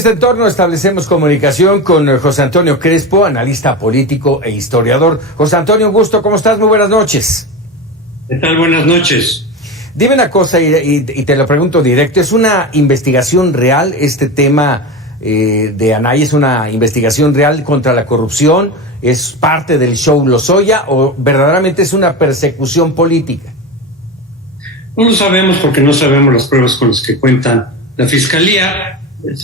En este entorno establecemos comunicación con José Antonio Crespo, analista político e historiador. José Antonio, un gusto, ¿cómo estás? Muy buenas noches. ¿Qué tal? Buenas noches. Dime una cosa y te lo pregunto directo, ¿es una investigación real este tema de Anaya? ¿Es una investigación real contra la corrupción? ¿Es parte del show Lozoya o verdaderamente es una persecución política? No lo sabemos porque no sabemos las pruebas con las que cuentan la Fiscalía.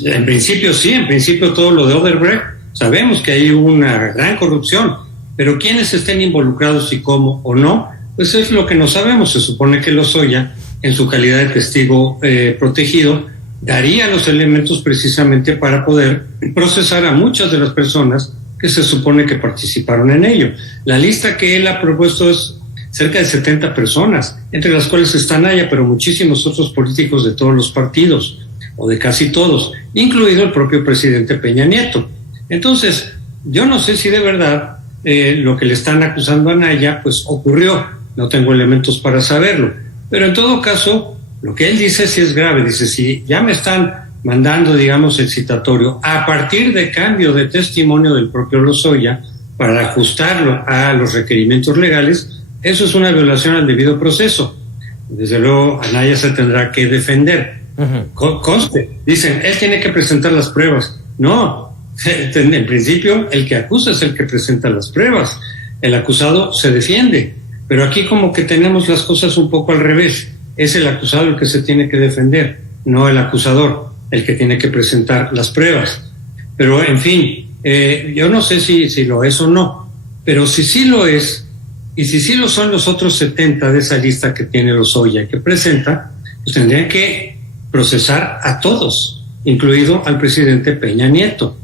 En principio sí, en principio todo lo de Odebrecht, sabemos que hay una gran corrupción, pero quiénes estén involucrados y cómo o no, pues es lo que no sabemos. Se supone que Lozoya, en su calidad de testigo protegido, daría los elementos precisamente para poder procesar a muchas de las personas que se supone que participaron en ello. La lista que él ha propuesto es cerca de 70 personas, entre las cuales está Anaya, pero muchísimos otros políticos de todos los partidos, o de casi todos, incluido el propio presidente Peña Nieto. Entonces, yo no sé si de verdad lo que le están acusando a Anaya, pues ocurrió, no tengo elementos para saberlo, pero en todo caso, lo que él dice sí es grave. Dice, si ya me están mandando, digamos, el citatorio a partir de cambio de testimonio del propio Lozoya para ajustarlo a los requerimientos legales, eso es una violación al debido proceso. Desde luego, Anaya se tendrá que defender. Conste, dicen, él tiene que presentar las pruebas. No, en principio el que acusa es el que presenta las pruebas. El acusado se defiende, pero aquí como que tenemos las cosas un poco al revés. Es el acusado el que se tiene que defender, no el acusador el que tiene que presentar las pruebas. Pero en fin, yo no sé si lo es o no, pero si sí lo es, y si sí lo son los otros 70 de esa lista que tiene Lozoya que presenta, pues tendrían que procesar a todos, incluido al presidente Peña Nieto.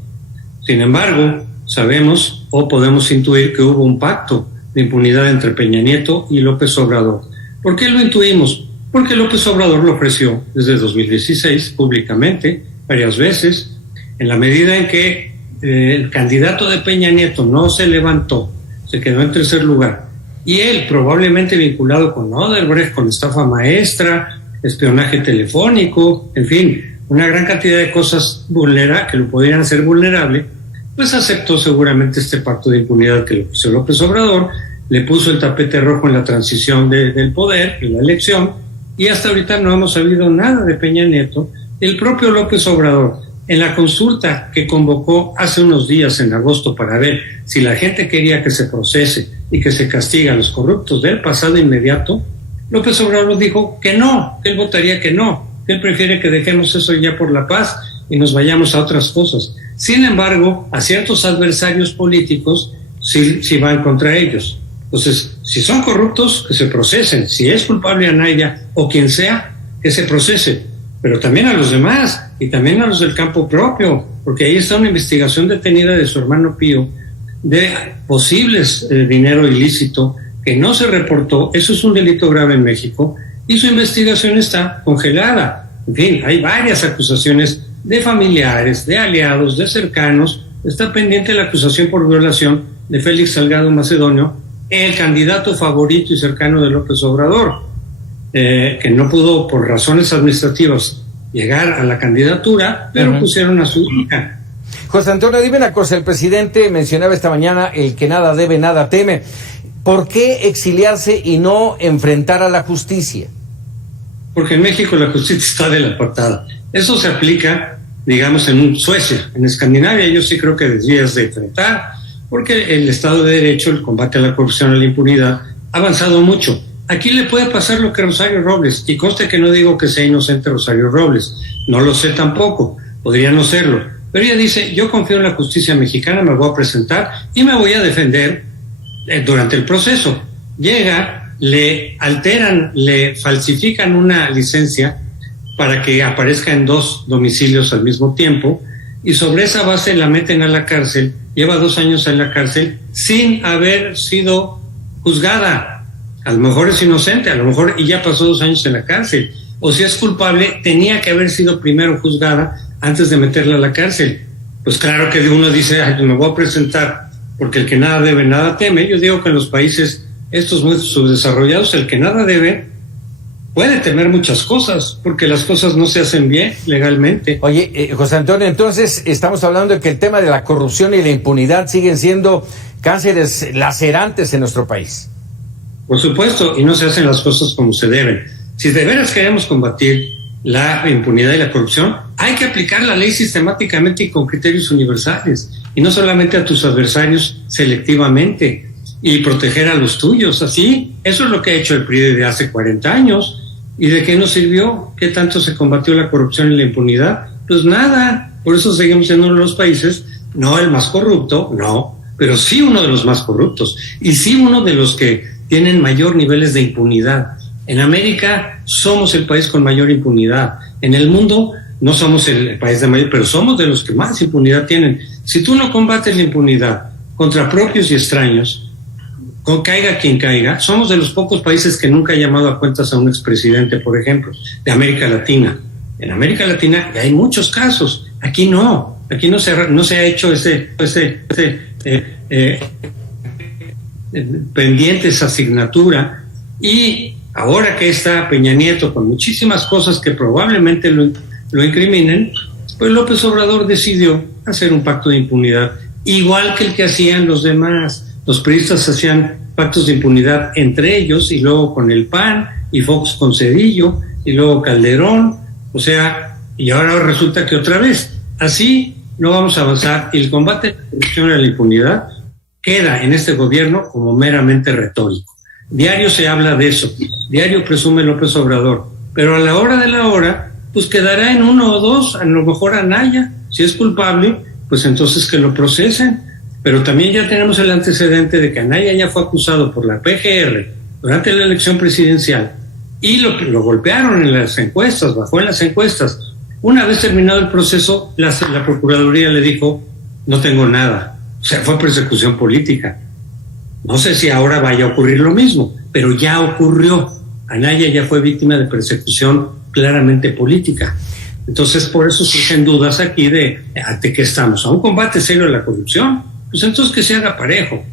Sin embargo, sabemos o podemos intuir que hubo un pacto de impunidad entre Peña Nieto y López Obrador. ¿Por qué lo intuimos? Porque López Obrador lo ofreció desde 2016 públicamente, varias veces, en la medida en que el candidato de Peña Nieto no se levantó, se quedó en tercer lugar, y él probablemente vinculado con Odebrecht, con estafa maestra, espionaje telefónico, en fin, una gran cantidad de cosas que lo podrían hacer vulnerable, pues aceptó seguramente este pacto de impunidad que le puso López Obrador, le puso el tapete rojo en la transición del poder, en la elección, y hasta ahorita no hemos sabido nada de Peña Nieto. El propio López Obrador, en la consulta que convocó hace unos días en agosto para ver si la gente quería que se procese y que se castigue a los corruptos del pasado inmediato, López Obrador dijo que no, que él votaría que no, que él prefiere que dejemos eso ya por la paz y nos vayamos a otras cosas. Sin embargo, a ciertos adversarios políticos sí van contra ellos. Entonces, si son corruptos, que se procesen. Si es culpable Anaya o quien sea, que se procese. Pero también a los demás y también a los del campo propio, porque ahí está una investigación detenida de su hermano Pío de posibles dinero ilícito que no se reportó. Eso es un delito grave en México y su investigación está congelada. En fin, hay varias acusaciones de familiares, de aliados, de cercanos. Está pendiente la acusación por violación de Félix Salgado Macedonio, el candidato favorito y cercano de López Obrador, que no pudo por razones administrativas llegar a la candidatura, pero pusieron a su hija. José Antonio, dime una cosa, el presidente mencionaba esta mañana el que nada debe, nada teme. ¿Por qué exiliarse y no enfrentar a la justicia? Porque en México la justicia está de la patada. Eso se aplica, digamos, en Suecia. En Escandinavia yo sí creo que deberías de enfrentar, porque el Estado de Derecho, el combate a la corrupción, a la impunidad, ha avanzado mucho. Aquí le puede pasar lo que Rosario Robles, y conste que no digo que sea inocente Rosario Robles, no lo sé tampoco, podría no serlo, pero ella dice, yo confío en la justicia mexicana, me voy a presentar y me voy a defender durante el proceso. Llega, le alteran, le falsifican una licencia para que aparezca en 2 domicilios al mismo tiempo, y sobre esa base la meten a la cárcel, lleva 2 años en la cárcel sin haber sido juzgada. A lo mejor es inocente, a lo mejor y ya pasó 2 años en la cárcel, o si es culpable, tenía que haber sido primero juzgada antes de meterla a la cárcel. Pues claro que uno dice, ay, me voy a presentar porque el que nada debe, nada teme. Yo digo que en los países estos muy subdesarrollados, el que nada debe, puede temer muchas cosas, porque las cosas no se hacen bien legalmente. Oye, José Antonio, entonces estamos hablando de que el tema de la corrupción y la impunidad siguen siendo cánceres lacerantes en nuestro país. Por supuesto, y no se hacen las cosas como se deben. Si de veras queremos combatir la impunidad y la corrupción, hay que aplicar la ley sistemáticamente y con criterios universales, y no solamente a tus adversarios selectivamente, y proteger a los tuyos. Así, eso es lo que ha hecho el PRI desde hace 40 años. ¿Y de qué nos sirvió? ¿Qué tanto se combatió la corrupción y la impunidad? Pues nada. Por eso seguimos siendo uno de los países, no el más corrupto, no, pero sí uno de los más corruptos, y sí uno de los que tienen mayor niveles de impunidad. En América somos el país con mayor impunidad. En el mundo no somos el país de mayor, pero somos de los que más impunidad tienen. Si tú no combates la impunidad contra propios y extraños, caiga quien caiga, somos de los pocos países que nunca ha llamado a cuentas a un expresidente, por ejemplo, de América Latina. En América Latina hay muchos casos, aquí no se ha hecho pendiente esa asignatura, y ahora que está Peña Nieto con muchísimas cosas que probablemente lo incriminen, pues López Obrador decidió hacer un pacto de impunidad, igual que el que hacían los demás. Los priistas hacían pactos de impunidad entre ellos, y luego con el PAN, y Fox con Zedillo, y luego Calderón, o sea, y ahora resulta que otra vez. Así no vamos a avanzar, y el combate a la corrupción y a la impunidad queda en este gobierno como meramente retórico. Diario se habla de eso, diario presume López Obrador, pero a la hora de la hora, pues quedará en uno o dos, a lo mejor Anaya, si es culpable, pues entonces que lo procesen. Pero también ya tenemos el antecedente de que Anaya ya fue acusado por la PGR durante la elección presidencial, y lo golpearon en las encuestas, bajó en las encuestas. Una vez terminado el proceso, la Procuraduría le dijo, no tengo nada. O sea, fue persecución política. No sé si ahora vaya a ocurrir lo mismo, pero ya ocurrió. Anaya ya fue víctima de persecución claramente política. Entonces, por eso surgen dudas aquí de qué estamos. ¿A un combate serio de la corrupción? Pues entonces que se haga parejo,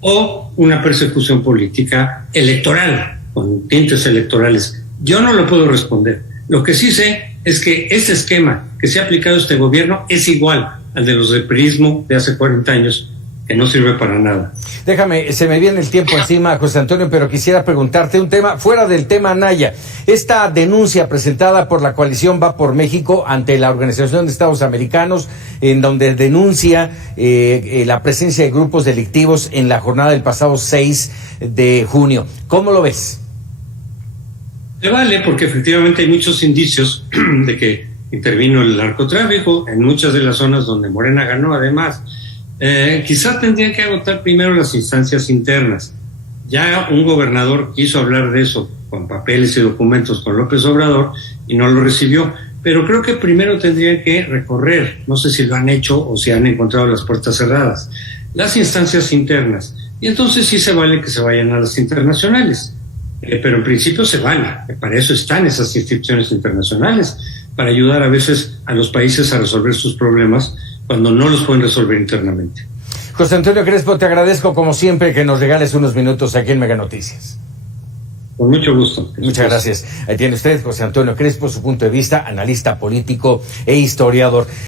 o una persecución política electoral, con tintes electorales. Yo no lo puedo responder. Lo que sí sé es que ese esquema que se ha aplicado a este gobierno es igual al de los del priismo de hace 40 años, que no sirve para nada. Déjame, se me viene el tiempo encima, José Antonio, pero quisiera preguntarte un tema fuera del tema Anaya. Esta denuncia presentada por la coalición Va por México ante la Organización de Estados Americanos, en donde denuncia la presencia de grupos delictivos en la jornada del pasado 6 de junio. ¿Cómo lo ves? Se vale, porque efectivamente hay muchos indicios de que intervino el narcotráfico en muchas de las zonas donde Morena ganó, además. Quizá tendrían que agotar primero las instancias internas. Ya un gobernador quiso hablar de eso con papeles y documentos con López Obrador y no lo recibió, pero creo que primero tendrían que recorrer, no sé si lo han hecho o si han encontrado las puertas cerradas, las instancias internas, y entonces sí se vale que se vayan a las internacionales, pero en principio se vale, para eso están esas instituciones internacionales, para ayudar a veces a los países a resolver sus problemas cuando no los pueden resolver internamente. José Antonio Crespo, te agradezco como siempre que nos regales unos minutos aquí en Mega Noticias. Con mucho gusto. Muchas gracias. Ahí tiene usted, José Antonio Crespo, su punto de vista, analista político e historiador.